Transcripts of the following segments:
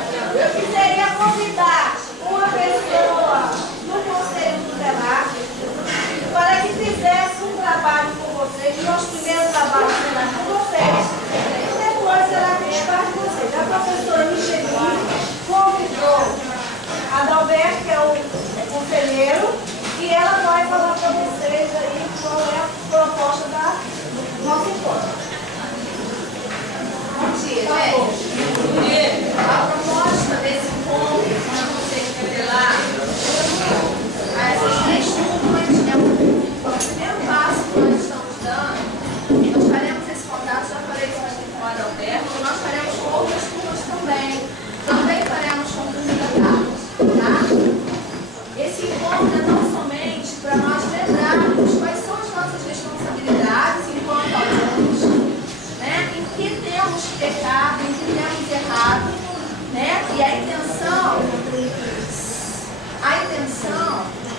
Eu queria convidar uma pessoa do Conselho Tutelar para que fizesse um trabalho com vocês. Nosso primeiro trabalho será com vocês. Depois será com os pais de vocês. A professora Micheline convidou a Adalberto, que é o conselheiro, e ela vai falar para vocês aí qual é a proposta do nosso encontro. Bom dia, gente. A proposta desse encontro com o Conselho Tutelar a essas três turmas, né? O primeiro passo que nós estamos dando, nós faremos esse contato, já falei isso com o Adalberto, nós faremos com outras turmas também faremos com turmas da tarde, tá? Esse encontro é não somente para nós lembrarmos quais são as nossas responsabilidades enquanto alunos, né? Em que temos pecado, em que temos errado, né? E a intenção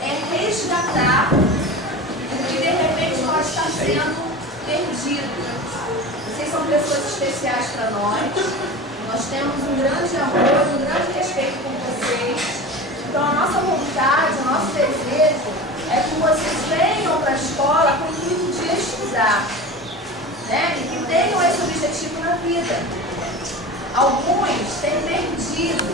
é resgatar o que de repente pode estar sendo perdido. Vocês são pessoas especiais para nós temos um grande amor, um grande respeito por vocês. Então a nossa vontade, o nosso desejo é que vocês venham para a escola com o intuito de estudar, né? E que tenham esse objetivo na vida. Alguns têm perdido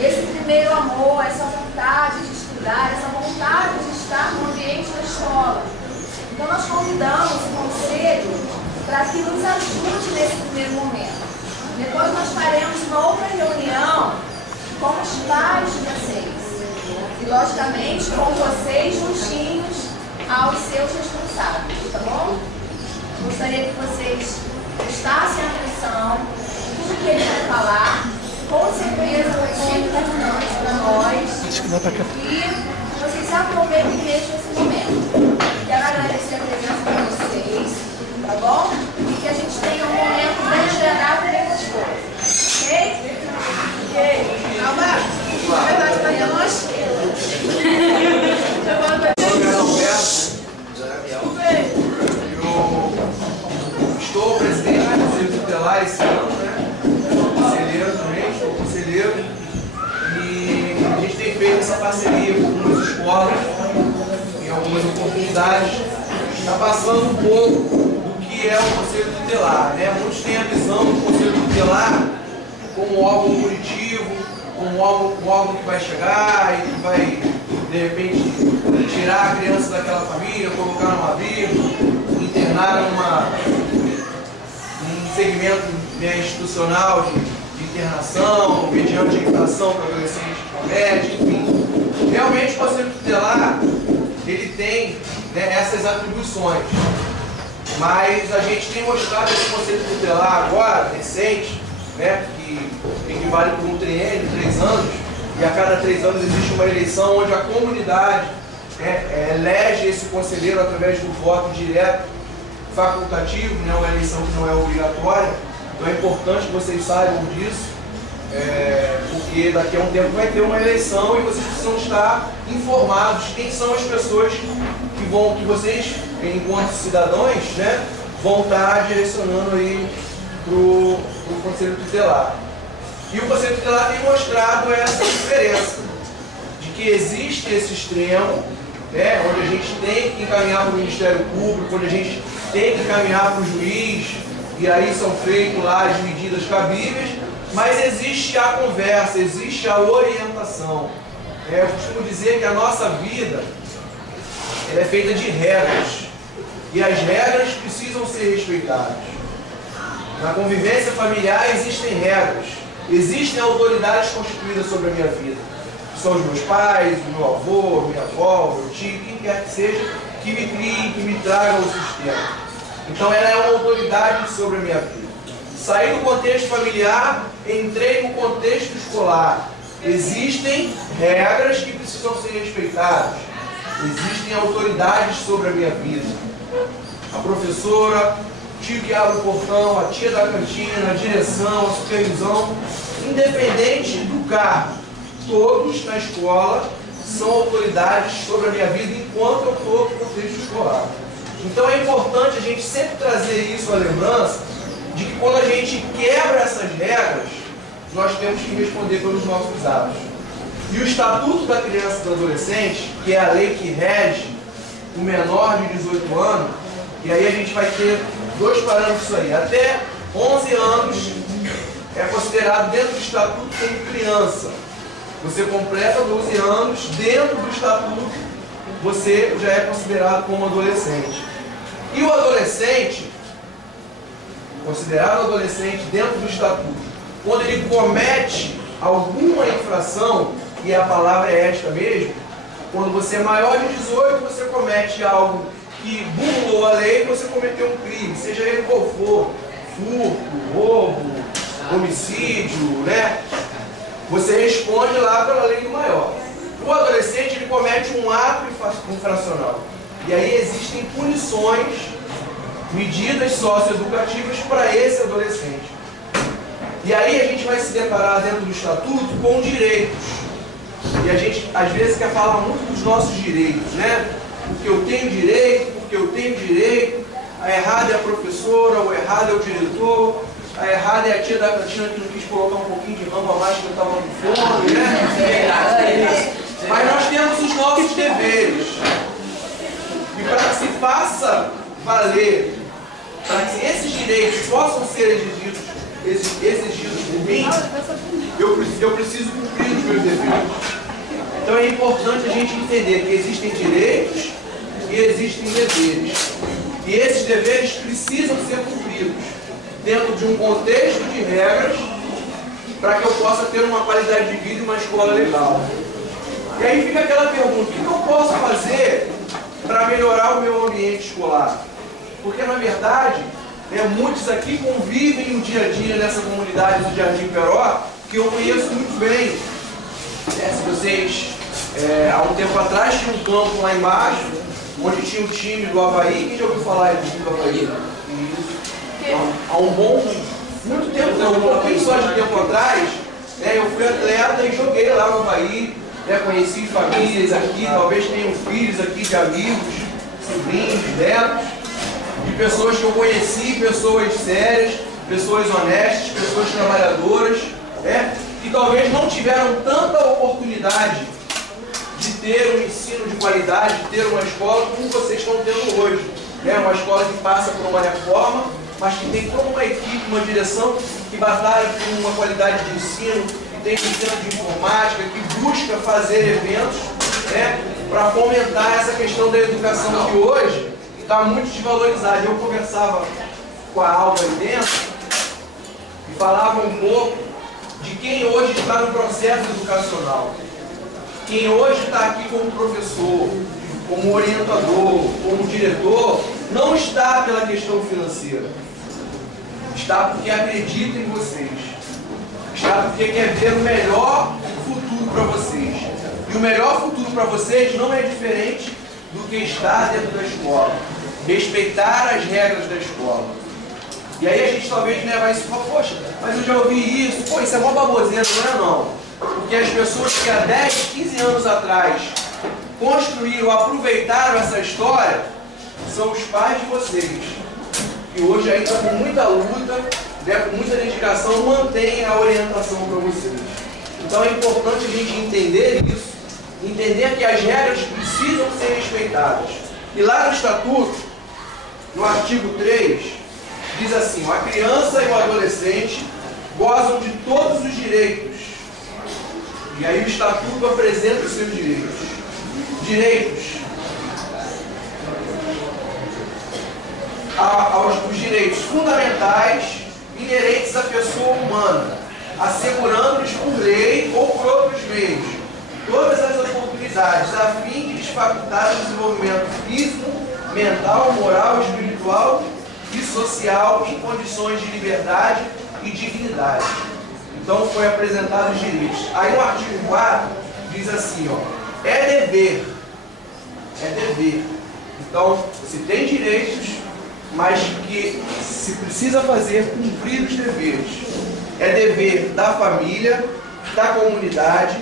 esse primeiro amor, essa vontade de estudar, essa vontade de estar no ambiente da escola. Então nós convidamos o conselho para que nos ajude nesse primeiro momento. Depois nós faremos uma outra reunião com os pais de vocês. E logicamente com vocês juntinhos aos seus responsáveis, tá bom? Gostaria que vocês prestassem atenção em tudo que ele vai falar. Com certeza vai ser importante para nós. E vocês aproveitem mesmo esse momento. Quero agradecer a presença de vocês, tá bom? E que a gente tenha um momento bem agradável e gostoso. Ok? Ok. Calma. Verdade, Maria, nós. Meu nome é Alberto. Eu estou presidente do Conselho Tutelar esse ano, né? Sou conselheiro também, estou conselheiro. E a gente tem feito essa parceria com algumas escolas, em algumas oportunidades, está passando um pouco do que é o Conselho Tutelar, né? Muitos têm a visão do Conselho Tutelar como órgão punitivo, como um órgão que vai chegar e que vai, de repente, tirar a criança daquela família, colocar numa abrigo, internar num segmento institucional de internação, mediante infração para adolescente que comete, enfim. Realmente o Conselho Tutelar, ele tem, né, essas atribuições, mas a gente tem mostrado esse Conselho Tutelar agora, recente, né, que equivale por um triênio, 3 anos, e a cada 3 anos existe uma eleição onde a comunidade elege esse conselheiro através do voto direto, facultativo, né, uma eleição que não é obrigatória. Então é importante que vocês saibam disso, porque daqui a um tempo vai ter uma eleição e vocês precisam estar informados de quem são as pessoas que vocês, enquanto cidadãos, né, vão estar direcionando aí para o Conselho Tutelar. E o Conselho Tutelar tem mostrado essa diferença, de que existe esse extremo, né, onde a gente tem que encaminhar para o Ministério Público, onde a gente tem que encaminhar para o juiz, e aí são feitas lá as medidas cabíveis, mas existe a conversa, existe a orientação. Eu costumo dizer que a nossa vida ela é feita de regras, e as regras precisam ser respeitadas. Na convivência familiar existem regras, existem autoridades constituídas sobre a minha vida, que são os meus pais, o meu avô, minha avó, meu tio, quem quer que seja, que me crie, que me traga o sistema. Então ela é uma autoridade sobre a minha vida. Saí do contexto familiar, entrei no contexto escolar. Existem regras que precisam ser respeitadas. Existem autoridades sobre a minha vida. A professora, o tio que abre o portão, a tia da cantina, a direção, a supervisão, independente do cargo, todos na escola são autoridades sobre a minha vida enquanto eu estou no contexto escolar. Então é importante a gente sempre trazer isso à lembrança, de que quando a gente quebra essas regras, nós temos que responder pelos nossos atos. E o Estatuto da Criança e do Adolescente, que é a lei que rege o menor de 18 anos, e aí a gente vai ter dois parâmetros aí. Até 11 anos é considerado dentro do Estatuto como criança. Você completa 12 anos, dentro do Estatuto você já é considerado como adolescente. E o adolescente, considerado adolescente dentro do Estatuto, quando ele comete alguma infração, e a palavra é esta mesmo, quando você é maior de 18, você comete algo que burlou a lei, você cometeu um crime, seja ele qual for, furto, roubo, homicídio, né? Você responde lá pela lei do maior. O adolescente, ele comete um ato infracional. E aí existem punições, medidas socioeducativas para esse adolescente. E aí a gente vai se deparar dentro do Estatuto com direitos. E a gente, às vezes, quer falar muito dos nossos direitos, né? Porque eu tenho direito, porque eu tenho direito. A errada é a professora, o errado é o diretor, a errada é a tia da cantina que não quis colocar um pouquinho de ramo a mais que eu estava com fome, né? Mas nós temos os nossos deveres. E para que se faça valer, para que esses direitos possam ser exigidos por mim, eu preciso cumprir os meus deveres. Então é importante a gente entender que existem direitos e existem deveres. E esses deveres precisam ser cumpridos dentro de um contexto de regras para que eu possa ter uma qualidade de vida e uma escola legal. E aí fica aquela pergunta, o que eu posso fazer para melhorar o meu ambiente escolar? Porque na verdade, muitos aqui convivem o dia a dia nessa comunidade do Jardim Peró, que eu conheço muito bem. Se vocês, há um tempo atrás, tinha um campo lá embaixo, onde tinha o time do Avaí. Quem já ouviu falar do time do Avaí? Há muito tempo, não, um pouquinho só de tempo atrás, eu fui atleta e joguei lá no Avaí, conheci famílias aqui, talvez tenham filhos aqui de amigos, sobrinhos, netos, de pessoas que eu conheci, pessoas sérias, pessoas honestas, pessoas trabalhadoras, que talvez não tiveram tanta oportunidade de ter um ensino de qualidade, de ter uma escola como vocês estão tendo hoje. Uma escola que passa por uma reforma, mas que tem toda uma equipe, uma direção que batalha por uma qualidade de ensino, que tem um centro de informática, que busca fazer eventos para fomentar essa questão da educação que hoje está muito desvalorizada. Eu conversava com a Alba aí dentro e falava um pouco de quem hoje está no processo educacional. Quem hoje está aqui como professor, como orientador, como diretor, não está pela questão financeira. Está porque acredita em vocês. Está porque quer ver o melhor futuro para vocês. E o melhor futuro para vocês não é diferente do que estar dentro da escola. Respeitar as regras da escola. E aí a gente talvez vai se falar, poxa, mas eu já ouvi isso, isso é mó baboseira, não é não. Porque as pessoas que há 10, 15 anos atrás construíram, aproveitaram essa história, são os pais de vocês. Que hoje ainda com muita luta, com muita dedicação, mantêm a orientação para vocês. Então é importante a gente entender isso, entender que as regras precisam ser respeitadas. E lá no Estatuto, no artigo 3, diz assim, a criança e o adolescente gozam de todos os direitos. E aí o Estatuto apresenta os seus direitos. Direitos aos direitos fundamentais inerentes à pessoa humana, assegurando-lhes por lei ou por outros meios todas as oportunidades a fim de lhes facultar o desenvolvimento físico, mental, moral, espiritual e social em condições de liberdade e dignidade. Então foi apresentado os direitos. Aí no artigo 4 diz assim, é dever. Então, se tem direitos, mas que se precisa fazer cumprir os deveres. É dever da família, da comunidade,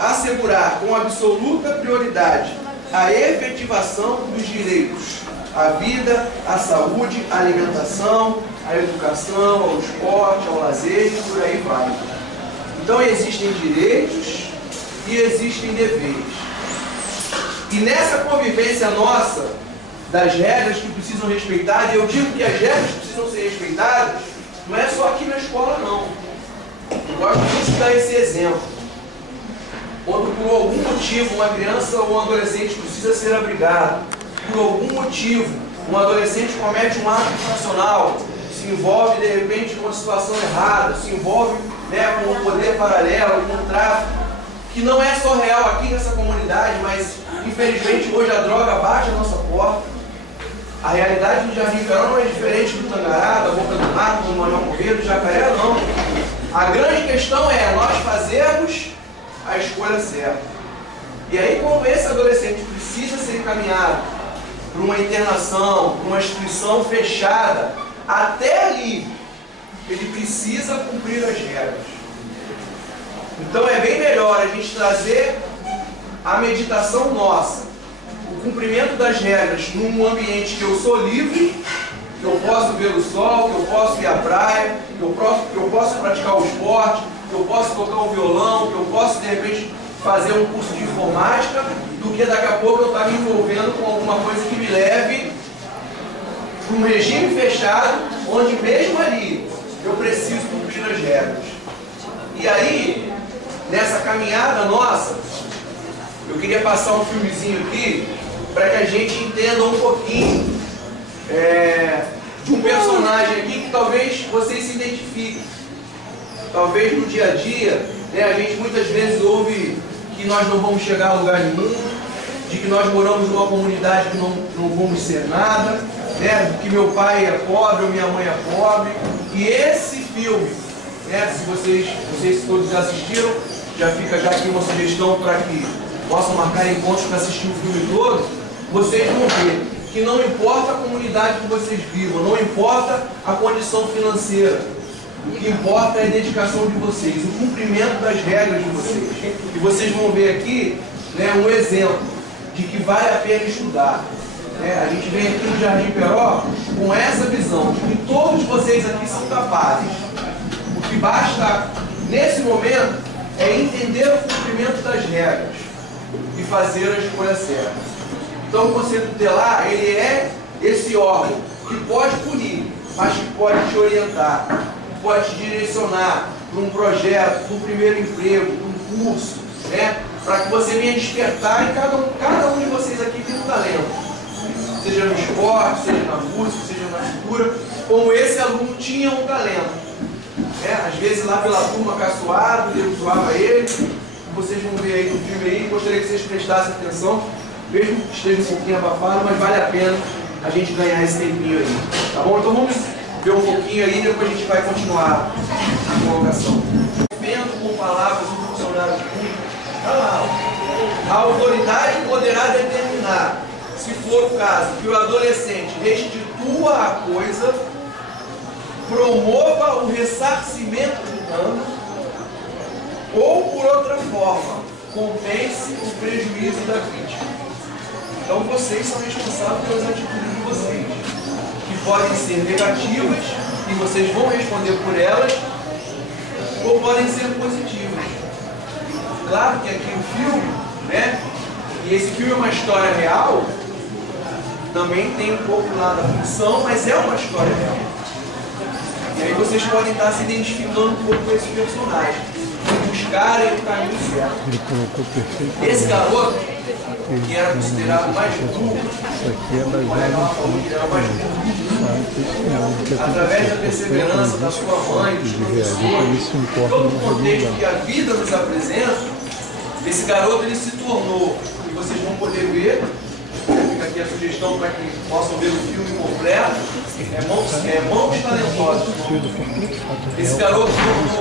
assegurar com absoluta prioridade a efetivação dos direitos à vida, à saúde, à alimentação, à educação, ao esporte, ao lazer e por aí vai. Então existem direitos e existem deveres. E nessa convivência nossa, das regras que precisam respeitar, e eu digo que as regras precisam ser respeitadas, não é só aqui na escola não. Eu gosto muito de dar esse exemplo. Quando por algum motivo uma criança ou um adolescente precisa ser abrigado, por algum motivo um adolescente comete um ato infracional, se envolve de repente com uma situação errada, se envolve, né, com um poder paralelo, com um tráfico, que não é só real aqui nessa comunidade, mas infelizmente hoje a droga bate a nossa porta. A realidade do Jardim Peró não é diferente do Tangará, da Boca do Mato, do Manuel Correia, do Jacaré, não. A grande questão é nós fazermos a escolha certa. E aí, quando esse adolescente precisa ser encaminhado para uma internação, para uma instituição fechada, até ali, ele precisa cumprir as regras. Então é bem melhor a gente trazer a meditação nossa, o cumprimento das regras num ambiente que eu sou livre, que eu posso ver o sol, que eu posso ir à praia, que eu posso praticar o esporte, que eu posso tocar um violão, que eu posso de repente fazer um curso de informática, do que daqui a pouco eu estar me envolvendo com alguma coisa que me leve para um regime fechado, onde mesmo ali eu preciso cumprir as regras. E aí, nessa caminhada nossa, eu queria passar um filmezinho aqui para que a gente entenda um pouquinho de um personagem aqui que talvez vocês se identifiquem. Talvez no dia a dia, né, a gente muitas vezes ouve que nós não vamos chegar a lugar nenhum, de que nós moramos numa comunidade que não vamos ser nada, né, que meu pai é pobre ou minha mãe é pobre. E esse filme, né, se vocês todos já assistiram, já fica já aqui uma sugestão para que possam marcar encontros para assistir o filme todo, vocês vão ver que não importa a comunidade que vocês vivam, não importa a condição financeira, o que importa é a dedicação de vocês, o cumprimento das regras de vocês. E vocês vão ver aqui, né, um exemplo de que vale a pena estudar. A gente vem aqui no Jardim Peró com essa visão de que todos vocês aqui são capazes. O que basta, nesse momento, é entender o cumprimento das regras e fazer a escolha certa. Então o Conselho Tutelar, ele é esse órgão que pode punir, mas que pode te orientar, pode te direcionar para um projeto, para um primeiro emprego, para um curso, né? Para que você venha despertar em cada um de vocês aqui tem um talento. Seja no esporte, seja na música, seja na escultura, como esse aluno tinha um talento. Às vezes lá pela turma caçoado, Deus zoava ele. Vocês vão ver aí no filme aí, gostaria que vocês prestassem atenção, mesmo que esteja um pouquinho abafado, mas vale a pena a gente ganhar esse tempinho aí. Tá bom? Então vamos ver um pouquinho aí e depois a gente vai continuar a colocação. Vendo com palavras do funcionário público, olha lá, a autoridade poderá determinar, se for o caso, que o adolescente restitua a coisa, promova o ressarcimento do dano ou, por outra forma, compense o prejuízo da vítima. Então vocês são responsáveis pelas atitudes de vocês, que podem ser negativas e vocês vão responder por elas, ou podem ser positivas. Claro que aqui o filme, né? E esse filme é uma história real, também tem um pouco lá da ficção, mas é uma história real. E aí vocês podem estar se identificando um pouco com esses personagens, e buscarem o caminho certo. Esse garoto, que era considerado mais burro, através da perseverança da sua mãe, dos professores, todo o contexto que a vida nos apresenta, esse garoto ele se tornou, e vocês vão poder ver, fica aqui a sugestão para que possam ver o filme completo, Mãos Talentosas. Esse garoto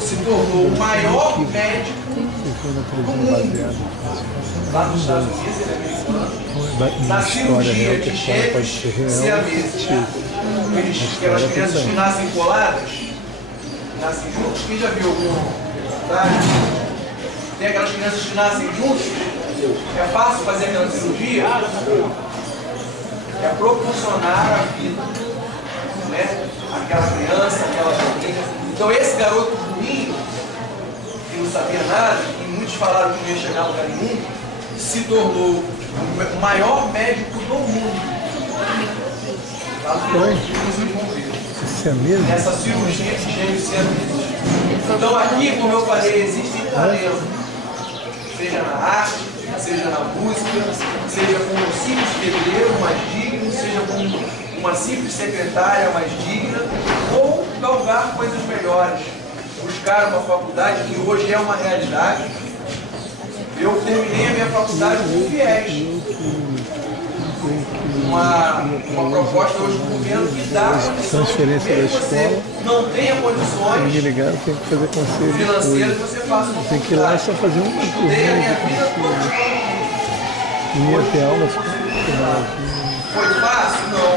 se tornou o maior médico do mundo. Lá nos Estados Unidos, ele é americano. Na cirurgia de gêmeos siameses. Aquelas crianças que nascem coladas, nascem juntos. Quem já viu algum? Tá? Tem aquelas crianças que nascem juntos. É fácil fazer aquela cirurgia? É proporcionar a vida, né? aquela criança, aquela família. Então esse garoto ruim, que não sabia nada, e muitos falaram que não ia chegar a lugar nenhum, se tornou o maior médico do mundo. Isso é mesmo? Essa cirurgia de gêmeos siameses. Então aqui, como eu falei, existem talentos, seja na arte, seja na música, seja como um simples pedreiro mais digno, seja como uma simples secretária mais digna, ou galgar coisas melhores, buscar uma faculdade que hoje é uma realidade. Eu terminei a minha faculdade com FIES. Uma proposta hoje do governo que dá transferência da escola. Não tenha condições Me ligaram, tem que fazer conselho financeiras, você faça uma tem que ir lá só fazer uma Estudei a minha vida toda. Ia ter aula. Foi fácil? Não.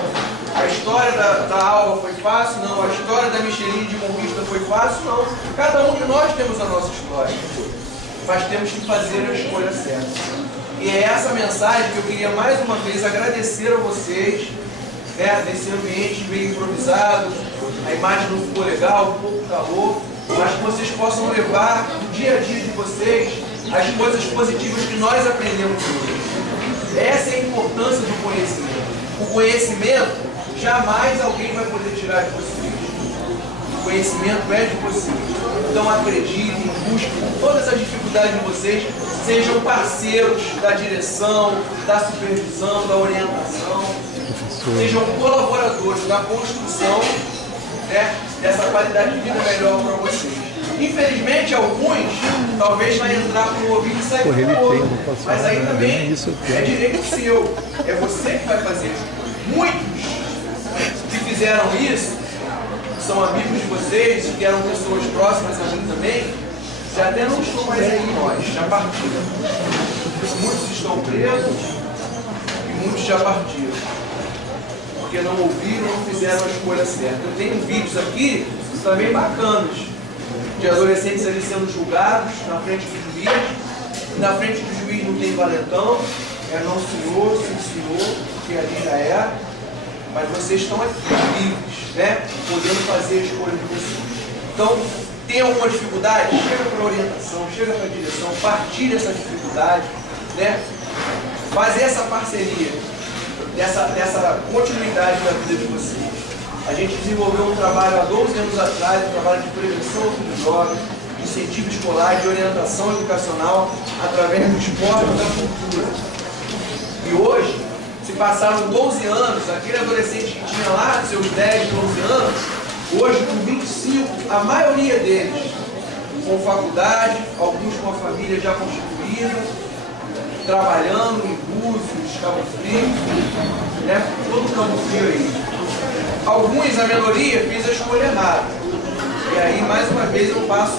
A história da aula foi fácil? Não. A história da Michelin de Monvista foi fácil? Não. Cada um de nós temos a nossa história. Mas temos que fazer a escolha certa. E é essa mensagem que eu queria mais uma vez agradecer a vocês, né, nesse ambiente meio improvisado, a imagem não ficou legal, um pouco calor, mas que vocês possam levar no dia a dia de vocês as coisas positivas que nós aprendemos hoje. Essa é a importância do conhecimento. O conhecimento, jamais alguém vai poder tirar de vocês. O conhecimento é de vocês. Então acreditem, busquem todas as dificuldades de vocês, sejam parceiros da direção, da supervisão, da orientação, sejam colaboradores na construção, né, dessa qualidade de vida melhor para vocês. Infelizmente, alguns talvez vai entrar por um ouvido e sair pelo outro, mas aí também é direito seu, é você que vai fazer. Muitos que fizeram isso, são amigos de vocês, que eram pessoas próximas a mim também, já até não estão mais aí nós, já partiram. Muitos estão presos e muitos já partiram. Porque não ouviram, não fizeram a escolha certa. Eu tenho vídeos aqui também bacanas, de adolescentes ali sendo julgados na frente do juiz, e na frente do juiz não tem valentão, é não senhor, sim senhor, porque ali já é. Mas vocês estão aqui, livres, né? Podendo fazer a escolha de vocês. Então, tem alguma dificuldade? Chega para a orientação, chega para a direção, partilha essa dificuldade, né? Fazer essa parceria, dessa continuidade da vida de vocês. A gente desenvolveu um trabalho há 12 anos atrás, um trabalho de prevenção de drogas, de incentivo escolar, de orientação educacional, através do esporte e da cultura. E hoje, se passaram 12 anos, aquele adolescente que tinha lá seus 10, 12 anos, hoje com 25, a maioria deles com faculdade, alguns com a família já constituída, trabalhando em Búzios, Cabo Frio, né? Todo Cabo Frio aí. Alguns, a minoria, fez a escolha errada. E aí, mais uma vez, eu passo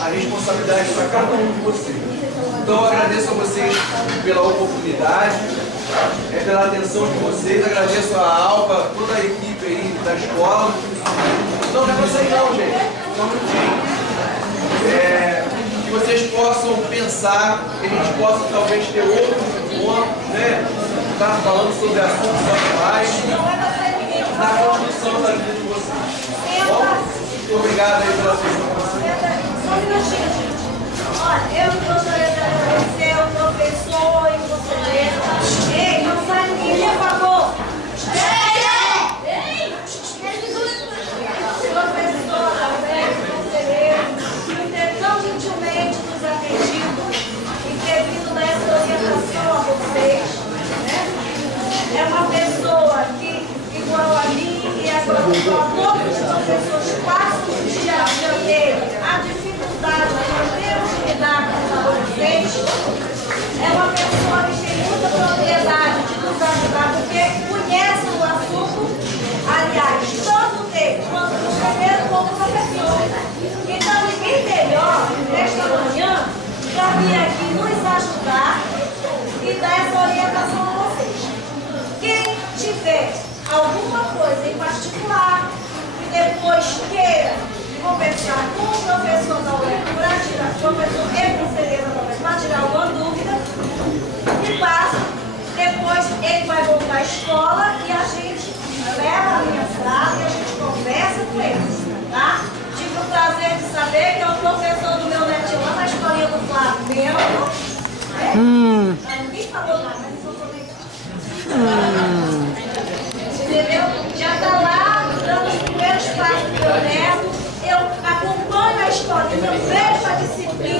a responsabilidade para cada um de vocês. Então, eu agradeço a vocês pela oportunidade, pela atenção de vocês, agradeço a Alba, toda a equipe aí da escola. Não é pra sair não, gente. Só um minutinho. Que vocês possam pensar, que a gente possa talvez ter outros encontros, né? Estar falando sobre assuntos atuais na construção da vida de vocês. Bom? Muito obrigado aí pela atenção de vocês. Só um minutinho, gente. Olha, eu gostaria de agradecer ao professor e conselheiro. Ei, não sai ninguém, por favor. Professor, conselheiro, por ter tão gentilmente nos atendido e ter vindo dar essa orientação a vocês. Né? É uma pessoa que, igual a mim e agora todos os professores passam o dia a dia a dificuldade que temos de lidar com os adolescentes. É uma pessoa que tem muita propriedade de nos ajudar, porque conhece o assunto, aliás, tanto dele quanto do enfermeiro como do professor. Então, ninguém melhor, nesta manhã, para vir aqui nos ajudar e dar essa orientação a vocês. Quem tiver alguma coisa em particular e depois queira conversar com o professor da UEF para tirar, professor e conselheiro da UEF para tirar alguma dúvida, me passa, depois ele vai voltar à escola e a gente leva a minha sala e a gente conversa. com ele, tá? Tive o prazer de saber que é o professor do meu netinho lá na escolinha do Flávio mesmo. Ninguém falou nada, mas eu vou entendeu? Já está lá, dando os primeiros passos do meu neto. Eu acompanho a escolinha, eu vejo a disciplina.